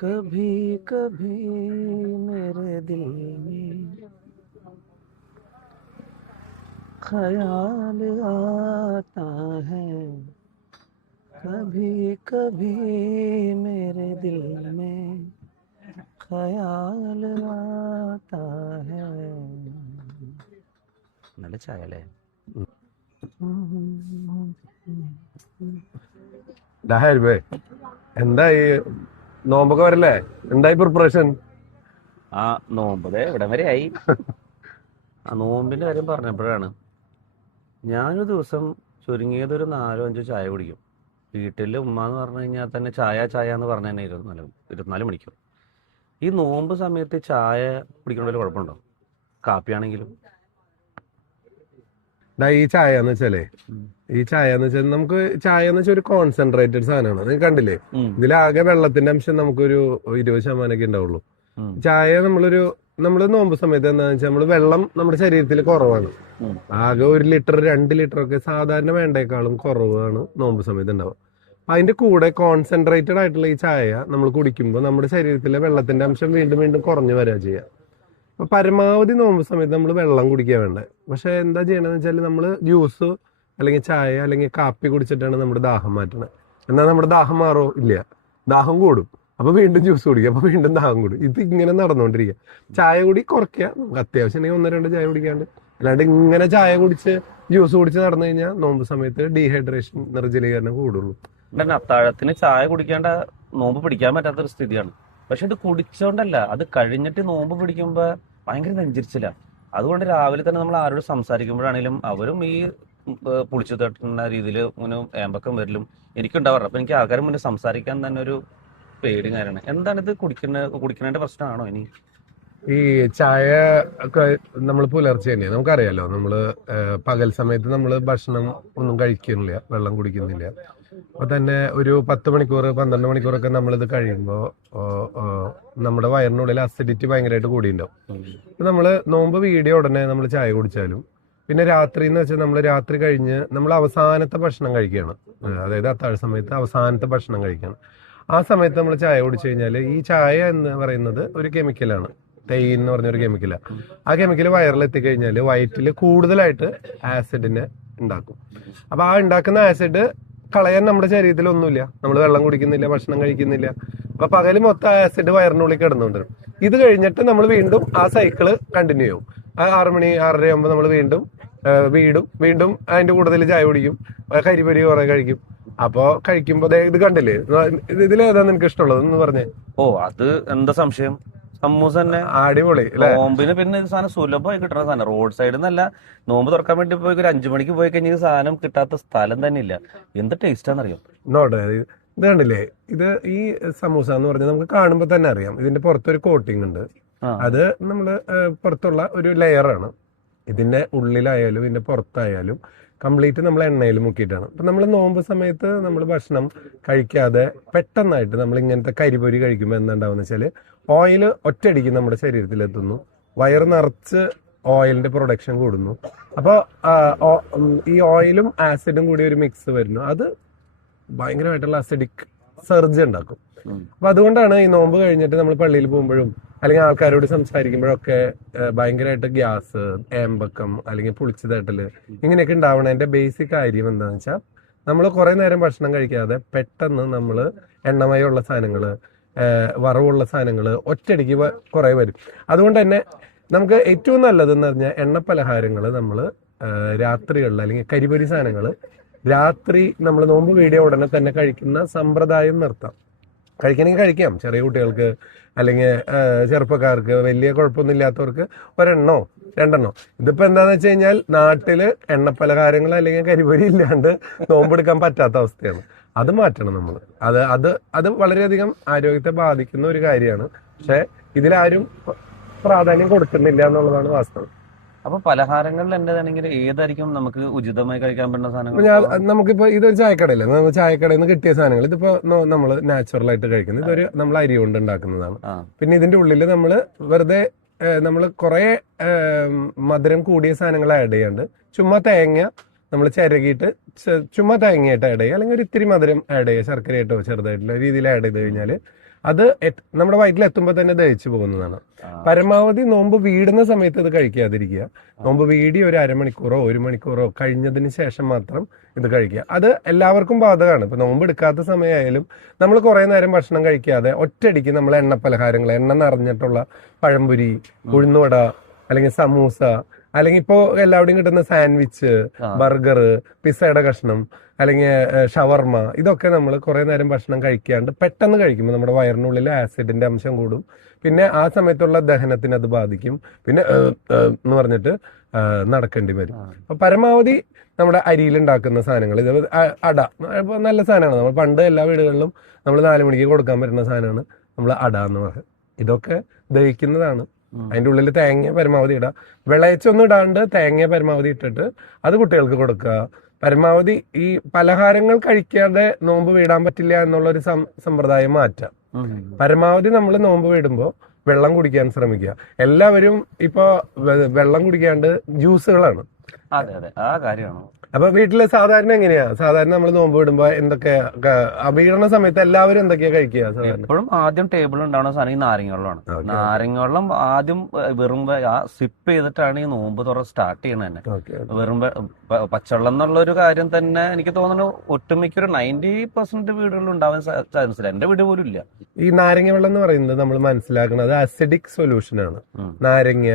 कभी कभी मेरे दिल में ख्याल आता है, कभी कभी मेरे दिल में ख्याल आता है. നല്ല ചായ അല്ലേ? ഡാഹേ എന്തായി നോമ്പൊക്കെ വരല്ലേ? എന്തായി പ്രിപ്പറേഷൻ? ആ നോമ്പ് ഇവിടെ വരെ ആയി. ആ നോമ്പിന്റെ കാര്യം പറഞ്ഞപ്പോഴാണ് ഞാനൊരു ദിവസം ചുരുങ്ങിയത് ഒരു 4-5 ചായ കുടിക്കും. വീട്ടിൽ ഉമ്മ എന്ന് പറഞ്ഞു കഴിഞ്ഞാൽ തന്നെ ചായ ചായ എന്ന് പറഞ്ഞു തന്നെ 24 മണിക്കൂർ. ഈ നോമ്പ് സമയത്ത് ചായ കുടിക്കണതിൽ കുഴപ്പമുണ്ടോ? കാപ്പിയാണെങ്കിലും ഈ ചായ എന്ന് വെച്ചാലേ നമുക്ക് ചായ എന്ന് വെച്ചാൽ ഒരു കോൺസെൻട്രേറ്റഡ് സാധനമാണ്. നിങ്ങൾ കണ്ടില്ലേ, ഇതിലാകെ വെള്ളത്തിന്റെ അംശം നമുക്കൊരു 20% ഉണ്ടാവുള്ളൂ. ചായ നമ്മള് നോമ്പ് സമയത്ത് എന്താണെന്ന് വെച്ചാൽ നമ്മള് വെള്ളം നമ്മുടെ ശരീരത്തിൽ കുറവാണ്. ആകെ 1 ലിറ്റർ 2 ലിറ്റർ ഒക്കെ സാധാരണ വേണ്ടേക്കാളും കുറവാണ് നോമ്പ് സമയത്ത് ഉണ്ടാവുക. അതിന്റെ കൂടെ കോൺസെൻട്രേറ്റഡ് ആയിട്ടുള്ള ഈ ചായ നമ്മൾ കുടിക്കുമ്പോൾ നമ്മുടെ ശരീരത്തിലെ വെള്ളത്തിന്റെ അംശം വീണ്ടും വീണ്ടും കുറഞ്ഞു വരിക ചെയ്യുക. അപ്പൊ പരമാവധി നോമ്പ് സമയത്ത് നമ്മൾ വെള്ളം കുടിക്കുക വേണ്ടത്. പക്ഷെ എന്താ ചെയ്യണമെന്ന് വെച്ചാൽ നമ്മൾ ജ്യൂസ് അല്ലെങ്കിൽ ചായ അല്ലെങ്കിൽ കാപ്പി കുടിച്ചിട്ടാണ് നമ്മുടെ ദാഹം മാറ്റണത്. എന്നാൽ നമ്മുടെ ദാഹം മാറോ? ഇല്ല, ദാഹം കൂടും. അപ്പൊ വീണ്ടും ജ്യൂസ് കുടിക്കുക, അപ്പൊ വീണ്ടും ദാഹം കൂടും. ഇത് ഇങ്ങനെ നടന്നുകൊണ്ടിരിക്കുക. ചായ കുടി കുറയ്ക്കുക, നമുക്ക് അത്യാവശ്യം 1-2 ചായ കുടിക്കാണ്ട്. അല്ലാണ്ട് ഇങ്ങനെ ചായ കുടിച്ച് ജ്യൂസ് കുടിച്ച് നടന്നു കഴിഞ്ഞാൽ നോമ്പ് സമയത്ത് ഡീഹൈഡ്രേഷൻ, നിർജ്ജലീകരണം കൂടുള്ളൂ. അത്താഴത്തിന് ചായ കുടിക്കാണ്ട നോമ്പ് പിടിക്കാൻ പറ്റാത്തൊരു സ്ഥിതിയാണ്. പക്ഷെ ഇത് കുടിച്ചോണ്ടല്ല, അത് കഴിഞ്ഞിട്ട് നോമ്പ് പിടിക്കുമ്പോ ഭയങ്കര നെഞ്ചിരിച്ചില്ല. അതുകൊണ്ട് രാവിലെ തന്നെ നമ്മൾ ആരോട് സംസാരിക്കുമ്പോഴാണെങ്കിലും അവരും ഈ പുളിച്ചു തട്ടുന്ന രീതിയിൽ ഇങ്ങനെ ഏമ്പക്കം വരലും എനിക്കുണ്ടാവാറ്. അപ്പൊ എനിക്ക് ആൾക്കാരും മുന്നേ സംസാരിക്കാൻ തന്നെ ഒരു പേടി കാര്യമാണ്. എന്താണ് ഇത് കുടിക്കുന്നതിന്റെ പ്രശ്നമാണോ? ഇനി ഈ ചായ ഒക്കെ നമ്മൾ പുലർച്ചെ തന്നെയാണ്, നമുക്കറിയാലോ. നമ്മള് പകൽ സമയത്ത് നമ്മൾ ഭക്ഷണം ഒന്നും കഴിക്കുന്നില്ല, വെള്ളം കുടിക്കുന്നില്ല. അപ്പൊ തന്നെ ഒരു 10 മണിക്കൂർ 12 മണിക്കൂറൊക്കെ നമ്മളിത് കഴിയുമ്പോൾ നമ്മുടെ വയറിനുള്ളിൽ അസിഡിറ്റി ഭയങ്കരമായിട്ട് കൂടിയിട്ടുണ്ടാവും. അപ്പൊ നമ്മള് നോമ്പ് വീഡിയോ ഉടനെ നമ്മൾ ചായ കുടിച്ചാലും പിന്നെ രാത്രി എന്ന് വെച്ചാൽ നമ്മൾ രാത്രി കഴിഞ്ഞ് നമ്മൾ അവസാനത്തെ ഭക്ഷണം കഴിക്കുകയാണ്. അതായത് അത്താഴ സമയത്ത് അവസാനത്തെ ഭക്ഷണം കഴിക്കണം. ആ സമയത്ത് നമ്മൾ ചായ കുടിച്ചു കഴിഞ്ഞാൽ ഈ ചായ എന്ന് പറയുന്നത് ഒരു കെമിക്കലാണ്, തെയിൻ എന്ന് പറഞ്ഞൊരു കെമിക്കലാണ്. ആ കെമിക്കൽ വയറിൽ എത്തിക്കഴിഞ്ഞാൽ വയറ്റിൽ കൂടുതലായിട്ട് ആസിഡിനെ ഉണ്ടാക്കും. അപ്പൊ ആ ഉണ്ടാക്കുന്ന ആസിഡ് കളയാൻ നമ്മുടെ ശരീരത്തിൽ ഒന്നുമില്ല. നമ്മൾ വെള്ളം കുടിക്കുന്നില്ല, ഭക്ഷണം കഴിക്കുന്നില്ല. അപ്പൊ പകല് മൊത്തം ആസിഡ് വയറിനുള്ളിൽ കിടന്നുകൊണ്ടിരും. ഇത് കഴിഞ്ഞിട്ട് നമ്മൾ വീണ്ടും ആ സൈക്കിള് കണ്ടിന്യൂ ചെയ്യും. ആ 6 മണി 6:30 ആകുമ്പോൾ നമ്മൾ വീണ്ടും വീണ്ടും അതിന്റെ കൂടുതൽ ചായ കുടിക്കും, കരിപരി കുറെ കഴിക്കും. അപ്പൊ കഴിക്കുമ്പോ ഇത് കണ്ടില്ലേ, ഇതിലേതാ നിനക്ക് ഇഷ്ടമുള്ളത് എന്ന് പറഞ്ഞേ? ഓ, അത് എന്താ സംശയം, സമൂസ തന്നെ അടിപൊളി. നോമ്പിന് പിന്നെ ഇത് സാധനം സുലഭമായി കിട്ടുന്ന സാധനം. റോഡ് സൈഡിൽ നിന്നല്ല, നോമ്പ് തുറക്കാൻ വേണ്ടി പോയി ഒരു 5 മണിക്ക് പോയി കഴിഞ്ഞാൽ സാധനം കിട്ടാത്ത സ്ഥലം തന്നെ ഇല്ല. എന്ത് ടേസ്റ്റാന്നറിയോ? ഇത് കണ്ടില്ലേ, ഇത് ഈ സമൂസ എന്ന് പറഞ്ഞാൽ നമുക്ക് കാണുമ്പോ തന്നെ അറിയാം ഇതിന്റെ പുറത്തൊരു കോട്ടിങ് ഉണ്ട്. അത് നമ്മള് പുറത്തുള്ള ഒരു ലെയറാണ്. ഇതിന്റെ ഉള്ളിലായാലും ഇതിന്റെ പുറത്തായാലും കംപ്ലീറ്റ് നമ്മൾ എണ്ണയിൽ മുക്കിയിട്ടാണ്. അപ്പൊ നമ്മൾ നോമ്പ് സമയത്ത് നമ്മൾ ഭക്ഷണം കഴിക്കാതെ പെട്ടെന്നായിട്ട് നമ്മൾ ഇങ്ങനത്തെ കരിപൊരി കഴിക്കുമ്പോൾ എന്താണ്ടാവുന്ന വെച്ചാല് ഓയിൽ ഒറ്റയടിക്ക് നമ്മുടെ ശരീരത്തിൽ എത്തുന്നു, വയറ് നിറച്ച് ഓയിലിന്റെ പ്രൊഡക്ഷൻ കൂടുന്നു. അപ്പൊ ഈ ഓയിലും ആസിഡും കൂടി ഒരു മിക്സ് വരുന്നു. അത് ഭയങ്കരമായിട്ടുള്ള അസിഡിക് സർജ് ഉണ്ടാക്കും. അപ്പൊ അതുകൊണ്ടാണ് ഈ നോമ്പ് കഴിഞ്ഞിട്ട് നമ്മൾ പള്ളിയിൽ പോകുമ്പോഴും അല്ലെങ്കിൽ ആൾക്കാരോട് സംസാരിക്കുമ്പോഴൊക്കെ ഭയങ്കരമായിട്ട് ഗ്യാസ്, ഏമ്പക്കം അല്ലെങ്കിൽ പുളിച്ചു തട്ടല് ഇങ്ങനെയൊക്കെ ഉണ്ടാവണതിന്റെ ബേസിക് കാര്യം എന്താണെന്ന് വെച്ചാൽ നമ്മൾ കുറെ നേരം ഭക്ഷണം കഴിക്കാതെ പെട്ടെന്ന് നമ്മൾ എണ്ണമയമുള്ള സാധനങ്ങള്, വറവുള്ള സാധനങ്ങള് ഒറ്റയടിക്ക് കുറെ വരും. അതുകൊണ്ട് തന്നെ നമുക്ക് ഏറ്റവും നല്ലതെന്ന് പറഞ്ഞാൽ എണ്ണ പലഹാരങ്ങൾ നമ്മൾ രാത്രികളിൽ അല്ലെങ്കിൽ കരിപൊരി സാധനങ്ങൾ രാത്രി നമ്മൾ നോമ്പ് വീഡിയോ ഉടനെ തന്നെ കഴിക്കുന്ന സമ്പ്രദായം നിർത്താം. കഴിക്കണമെങ്കിൽ കഴിക്കാം, ചെറിയ കുട്ടികൾക്ക് അല്ലെങ്കിൽ ചെറുപ്പക്കാർക്ക്, വലിയ കുഴപ്പമൊന്നും ഇല്ലാത്തവർക്ക് 1-2 ഇതിപ്പോ എന്താന്ന് വെച്ച് കഴിഞ്ഞാൽ നാട്ടില് എണ്ണപ്പലഹാരങ്ങൾ അല്ലെങ്കിൽ കരിപൊരി ഇല്ലാണ്ട് നോമ്പെടുക്കാൻ പറ്റാത്ത അവസ്ഥയാണ്. അത് മാറ്റണം നമ്മൾ. അത് വളരെയധികം ആരോഗ്യത്തെ ബാധിക്കുന്ന ഒരു കാര്യമാണ്. പക്ഷെ ഇതിലാരും പ്രാധാന്യം കൊടുക്കുന്നില്ല എന്നുള്ളതാണ് വാസ്തവം. അപ്പൊ പലഹാരങ്ങളിൽ എന്റേതാണെങ്കിൽ ഏതായിരിക്കും നമുക്ക് ഉചിതമായി കഴിക്കാൻ പറ്റുന്ന സാധനങ്ങൾ? നമുക്കിപ്പോ ഇതൊരു ചായക്കടയില്ല, നമ്മൾ ചായക്കടയിൽ നിന്ന് കിട്ടിയ സാധനങ്ങൾ ഇതിപ്പോ നമ്മൾ നാച്ചുറൽ ആയിട്ട് കഴിക്കുന്നത്. ഇതൊരു നമ്മൾ അരി കൊണ്ട് ഉണ്ടാക്കുന്നതാണ്. പിന്നെ ഇതിന്റെ ഉള്ളിൽ നമ്മൾ വെറുതെ നമ്മൾ കുറെ മധുരം കൂടിയ സാധനങ്ങൾ ആഡ് ചെയ്യാണ്ട് ചുമ്മാ തേങ്ങ നമ്മൾ ചിരകിയിട്ട് ചുമ്മാ തേങ്ങയായിട്ട് ആഡ് ചെയ്യുക, അല്ലെങ്കിൽ ഒരു ഇത്തിരി മധുരം ആഡ് ചെയ്യുക, ശർക്കരയായിട്ടോ ചെറുതായിട്ടുള്ള രീതിയിൽ ആഡ് ചെയ്ത് കഴിഞ്ഞാൽ അത് നമ്മുടെ വയറ്റിൽ എത്തുമ്പോൾ തന്നെ ദഹിച്ചു പോകുന്നതാണ്. പരമാവധി നോമ്പ് വീടുന്ന സമയത്ത് ഇത് കഴിക്കാതിരിക്കുക. നോമ്പ് വീടി ഒരു അരമണിക്കൂറോ 1 മണിക്കൂറോ കഴിഞ്ഞതിന് ശേഷം മാത്രം ഇത് കഴിക്കുക. അത് എല്ലാവർക്കും ബാധകമാണ്. ഇപ്പൊ നോമ്പ് എടുക്കാത്ത സമയമായാലും നമ്മൾ കുറെ നേരം ഭക്ഷണം കഴിക്കാതെ ഒറ്റയടിക്ക് നമ്മൾ എണ്ണ പലഹാരങ്ങൾ, എണ്ണ നിറഞ്ഞിട്ടുള്ള പഴംപൊരി, ഉഴുന്നുവട, അല്ലെങ്കിൽ സമൂസ, അല്ലെങ്കിൽ ഇപ്പോ എല്ലാവരുടെയും കിട്ടുന്ന സാൻഡ്വിച്ച്, ബർഗർ, പിസ്സയുടെ കഷ്ണം, അല്ലെങ്കിൽ ഷവർമ, ഇതൊക്കെ നമ്മൾ കുറെ നേരം ഭക്ഷണം കഴിക്കാണ്ട് പെട്ടെന്ന് കഴിക്കുമ്പോൾ നമ്മുടെ വയറിനുള്ളിൽ ആസിഡിന്റെ അംശം കൂടും. പിന്നെ ആ സമയത്തുള്ള ദഹനത്തിന് അത് ബാധിക്കും. പിന്നെ എന്ന് പറഞ്ഞിട്ട് നടക്കേണ്ടി വരും. അപ്പൊ പരമാവധി നമ്മുടെ അരിയിൽ ഉണ്ടാക്കുന്ന സാധനങ്ങൾ, ഇത് അട നല്ല സാധനമാണ്. നമ്മൾ പണ്ട് എല്ലാ വീടുകളിലും നമ്മൾ 4 മണിക്ക് കൊടുക്കാൻ പറ്റുന്ന സാധനമാണ് നമ്മൾ അട എന്ന് പറയുന്നത്. ഇതൊക്കെ ദഹിക്കുന്നതാണ്. അതിന്റെ ഉള്ളിൽ തേങ്ങ പരമാവധി ഇടുക. വിളയിച്ചൊന്നും ഇടാണ്ട് തേങ്ങ പരമാവധി ഇട്ടിട്ട് അത് കുട്ടികൾക്ക് കൊടുക്കുക. പരമാവധി ഈ പലഹാരങ്ങൾ കഴിക്കാതെ നോമ്പ് വീടാൻ പറ്റില്ല എന്നുള്ളൊരു സമ്പ്രദായം മാറ്റാം. പരമാവധി നമ്മൾ നോമ്പ് വീടുമ്പോൾ വെള്ളം കുടിക്കാൻ ശ്രമിക്കുക. എല്ലാവരും ഇപ്പൊ വെള്ളം കുടിക്കാണ്ട് ജ്യൂസുകളാണ്. അതെ അതെ, ആ കാര്യമാണ്. അപ്പൊ വീട്ടില് സാധാരണ എങ്ങനെയാ? സാധാരണ നമ്മൾ നോമ്പ് വിടുമ്പോ എന്തൊക്കെ വീടുന്ന സമയത്ത് എല്ലാവരും എന്തൊക്കെയാ കഴിക്കുക? എപ്പോഴും ആദ്യം ടേബിൾ ഉണ്ടാവുന്ന സാധനം ഈ നാരങ്ങ വെള്ളമാണ്. നാരങ്ങ വെള്ളം ആദ്യം വെറും ആ സിപ്പ് ചെയ്തിട്ടാണ് ഈ നോമ്പ് തുറ സ്റ്റാർട്ട് ചെയ്യണത് തന്നെ. വെറും പച്ചവെള്ളം എന്നുള്ള ഒരു കാര്യം തന്നെ എനിക്ക് തോന്നുന്നു ഒട്ടുമിക്ക ഒരു 90% വീടുകളിൽ ഉണ്ടാവാൻ ചാൻസ് ഇല്ല. എന്റെ വീട് പോലും ഇല്ല. ഈ നാരങ്ങ വെള്ളം എന്ന് പറയുന്നത് നമ്മൾ മനസ്സിലാക്കുന്നത് അസിഡിക് സൊല്യൂഷൻ ആണ്. നാരങ്ങ,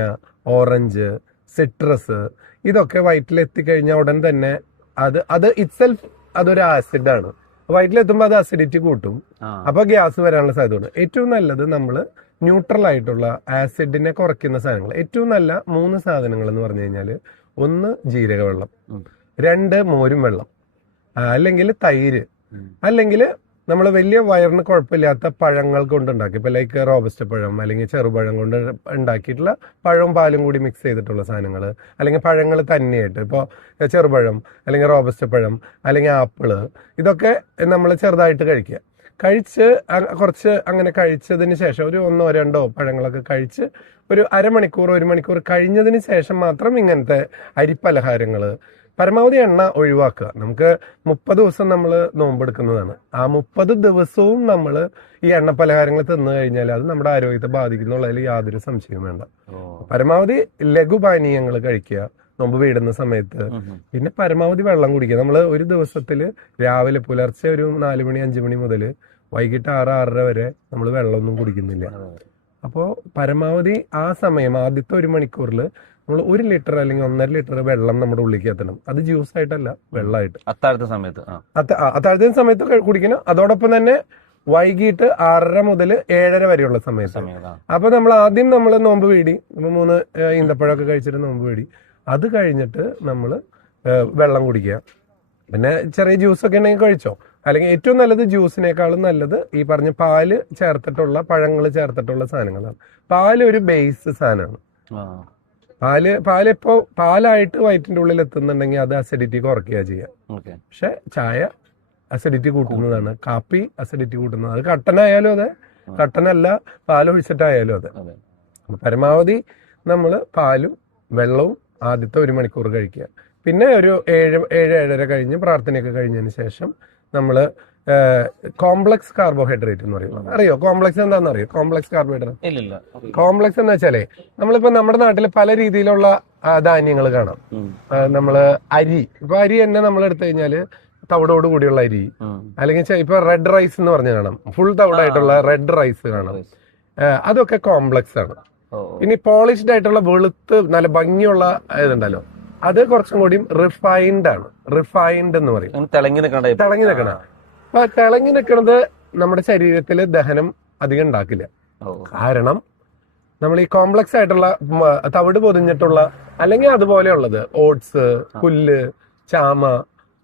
ഓറഞ്ച്, സിട്രസ്, ഇതൊക്കെ വയറ്റിലെത്തിക്കഴിഞ്ഞാൽ ഉടൻ തന്നെ അത് ഇറ്റ്സെൽഫ് അതൊരു ആസിഡാണ്. വയറ്റിലെത്തുമ്പോൾ അത് അസിഡിറ്റി കൂട്ടും. അപ്പൊ ഗ്യാസ് വരാനുള്ള സാധ്യതയുണ്ട്. ഏറ്റവും നല്ലത് നമ്മൾ ന്യൂട്രൽ ആയിട്ടുള്ള ആസിഡിനെ കുറയ്ക്കുന്ന സാധനങ്ങൾ. ഏറ്റവും നല്ല 3 സാധനങ്ങൾ എന്ന് പറഞ്ഞു കഴിഞ്ഞാൽ, 1 ജീരകവെള്ളം, 2 മോരും വെള്ളം, അല്ലെങ്കിൽ തൈര്, അല്ലെങ്കിൽ നമ്മൾ വലിയ വയറിന് കുഴപ്പമില്ലാത്ത പഴങ്ങൾ കൊണ്ടുണ്ടാക്കി, ഇപ്പൊ ലൈക്ക് റോബസ്റ്റ പഴം അല്ലെങ്കിൽ ചെറുപഴം കൊണ്ട് ഉണ്ടാക്കിയിട്ടുള്ള പഴവും പാലും കൂടി മിക്സ് ചെയ്തിട്ടുള്ള സാധനങ്ങൾ, അല്ലെങ്കിൽ പഴങ്ങൾ തന്നെയായിട്ട്, ഇപ്പോൾ ചെറുപഴം അല്ലെങ്കിൽ റോബസ്റ്റ പഴം അല്ലെങ്കിൽ ആപ്പിള്, ഇതൊക്കെ നമ്മൾ ചെറുതായിട്ട് കഴിച്ച് കുറച്ച് അങ്ങനെ കഴിച്ചതിന് ശേഷം ഒരു 1-2 പഴങ്ങളൊക്കെ കഴിച്ച് ഒരു അരമണിക്കൂർ 1 മണിക്കൂർ കഴിഞ്ഞതിന് ശേഷം മാത്രം ഇങ്ങനത്തെ അരിപ്പലഹാരങ്ങൾ, പരമാവധി എണ്ണ ഒഴിവാക്കുക. നമുക്ക് 30 ദിവസം നമ്മൾ നോമ്പെടുക്കുന്നതാണ്. ആ 30 ദിവസവും നമ്മൾ ഈ എണ്ണ പലഹാരങ്ങൾ തിന്നു കഴിഞ്ഞാൽ അത് നമ്മുടെ ആരോഗ്യത്തെ ബാധിക്കുന്നുള്ളതിൽ യാതൊരു സംശയവും വേണ്ട. പരമാവധി ലഘുപാനീയങ്ങൾ കഴിക്കുക നോമ്പ് വീടുന്ന സമയത്ത്. പിന്നെ പരമാവധി വെള്ളം കുടിക്കുക. നമ്മൾ ഒരു ദിവസത്തിൽ രാവിലെ പുലർച്ചെ ഒരു 4 മണി 5 മണി മുതൽ വൈകിട്ട് 6-6:30 വരെ നമ്മൾ വെള്ളമൊന്നും കുടിക്കുന്നില്ല. അപ്പോൾ പരമാവധി ആ സമയം ആദ്യത്തെ 1 മണിക്കൂറിൽ നമ്മൾ 1 ലിറ്റർ അല്ലെങ്കിൽ 1.5 ലിറ്റർ വെള്ളം നമ്മുടെ ഉള്ളിലേക്ക് എത്തണം. അത് ജ്യൂസ് ആയിട്ടല്ല, വെള്ളമായിട്ട്. അത്താഴത്തെ സമയത്ത് അത്താഴത്തിന് സമയത്ത് കുടിക്കണം. അതോടൊപ്പം തന്നെ വൈകിട്ട് 6:30 മുതൽ 7:30 വരെയുള്ള സമയത്ത്. അപ്പൊ നമ്മൾ ആദ്യം നോമ്പ് വീടി 3 ഈന്തപ്പഴമൊക്കെ കഴിച്ചിട്ട് നോമ്പ് വീടി. അത് കഴിഞ്ഞിട്ട് നമ്മൾ വെള്ളം കുടിക്കുക. പിന്നെ ചെറിയ ജ്യൂസൊക്കെ ഉണ്ടെങ്കിൽ കഴിച്ചോ. അല്ലെങ്കിൽ ഏറ്റവും നല്ലത് ജ്യൂസിനേക്കാളും നല്ലത് ഈ പറഞ്ഞ പാല് ചേർത്തിട്ടുള്ള, പഴങ്ങൾ ചേർത്തിട്ടുള്ള സാധനങ്ങളാണ്. പാല് ഒരു ബേസ് സാധനമാണ്. പാലിപ്പോ പാലായിട്ട് വയറ്റിന്റെ ഉള്ളിൽ എത്തുന്നുണ്ടെങ്കിൽ അത് അസിഡിറ്റി കുറയ്ക്കുക ചെയ്യുക. പക്ഷെ ചായ അസിഡിറ്റി കൂട്ടുന്നതാണ്. കാപ്പി അസിഡിറ്റി കൂട്ടുന്നത്. അത് കട്ടനായാലും അതെ, കട്ടനല്ല പാലൊഴിച്ചിട്ടായാലും അതെ. പരമാവധി നമ്മൾ പാലും വെള്ളവും ആദ്യത്തെ 1 മണിക്കൂർ കഴിക്കുക. പിന്നെ ഒരു 7-7:30 കഴിഞ്ഞ് പ്രാർത്ഥനയൊക്കെ കഴിഞ്ഞതിന് ശേഷം നമ്മൾ കോംപ്ലക്സ് കാർബോഹൈഡ്രേറ്റ് എന്ന് പറയും. അറിയോ കോംപ്ലക്സ് എന്താണെന്ന് അറിയോ? കോംപ്ലക്സ് കാർബോഹൈഡ്രേറ്റ്, കോംപ്ലക്സ് എന്ന് വെച്ചാലേ നമ്മളിപ്പോ നമ്മുടെ നാട്ടിൽ പല രീതിയിലുള്ള ധാന്യങ്ങൾ കാണാം. നമ്മള് അരി, ഇപ്പൊ അരി തന്നെ നമ്മൾ എടുത്തു കഴിഞ്ഞാല് തവിടോട് കൂടിയുള്ള അരി, അല്ലെങ്കിൽ ഇപ്പൊ റെഡ് റൈസ് എന്ന് പറഞ്ഞ് കാണാം, ഫുൾ തവിടായിട്ടുള്ള റെഡ് റൈസ് കാണാം. അതൊക്കെ കോംപ്ലക്സ് ആണ്. ഇനി പോളിഷ്ഡ് ആയിട്ടുള്ള വെളുത്ത് നല്ല ഭംഗിയുള്ള ഇതുണ്ടല്ലോ, അത് കുറച്ചും കൂടി റിഫൈൻഡ് ആണ്. റിഫൈൻഡ് എന്ന് പറയും. തിളങ്ങി നിൽക്കണ. അപ്പൊ തിളങ്ങി നിൽക്കുന്നത് നമ്മുടെ ശരീരത്തിൽ ദഹനം അധികം ഉണ്ടാക്കില്ല. കാരണം നമ്മൾ ഈ കോംപ്ലക്സ് ആയിട്ടുള്ള തവിട് പൊതിഞ്ഞിട്ടുള്ള അല്ലെങ്കിൽ അതുപോലെയുള്ളത് ഓട്സ്, പുല്ല്, ചാമ,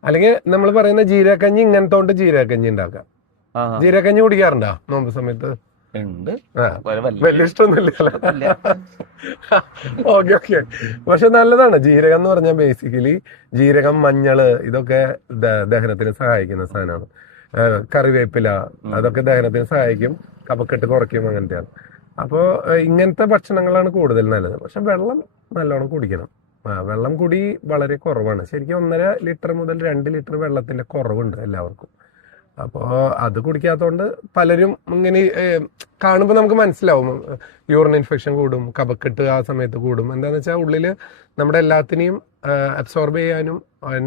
അല്ലെങ്കിൽ നമ്മൾ പറയുന്ന ജീരകക്കഞ്ഞി, ഇങ്ങനത്തോണ്ട് ജീരകക്കഞ്ഞി ഉണ്ടാക്കാം. ജീരകക്കഞ്ഞി കുടിക്കാറുണ്ടോ നോമ്പ് സമയത്ത്? വലിയ ഇഷ്ടമൊന്നുമില്ല. ഓക്കെ. പക്ഷെ നല്ലതാണ്. ജീരകം എന്ന് പറഞ്ഞാൽ ബേസിക്കലി ജീരകം, മഞ്ഞള്, ഇതൊക്കെ ദഹനത്തിന് സഹായിക്കുന്ന സാധനമാണ്. കറിവേപ്പില, അതൊക്കെ ദഹനത്തിന് സഹായിക്കും, കഫക്കെട്ട് കുറയ്ക്കും, അങ്ങനത്തെയാണ്. അപ്പോൾ ഇങ്ങനത്തെ ഭക്ഷണങ്ങളാണ് കൂടുതൽ നല്ലത്. പക്ഷെ വെള്ളം നല്ലോണം കുടിക്കണം. വെള്ളം കുടി വളരെ കുറവാണ്. ശരിക്കും 1.5 ലിറ്റർ മുതൽ 2 ലിറ്റർ വെള്ളത്തിന്റെ കുറവുണ്ട് എല്ലാവർക്കും. അപ്പോൾ അത് കുടിക്കാത്തതുകൊണ്ട് പലരും ഇങ്ങനെ കാണുമ്പോൾ നമുക്ക് മനസ്സിലാവും യൂറിൻ ഇൻഫെക്ഷൻ കൂടും, കഫക്കെട്ട് ആ സമയത്ത് കൂടും. എന്താണെന്ന് വെച്ചാൽ ഉള്ളിൽ നമ്മുടെ എല്ലാത്തിനെയും അബ്സോർബ് ചെയ്യാനും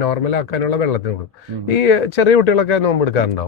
നോർമൽ ആക്കാനുള്ള വെള്ളത്തിന് കൊടുക്കും. ഈ ചെറിയ കുട്ടികളൊക്കെ നോമ്പ് എടുക്കാറുണ്ടാവും.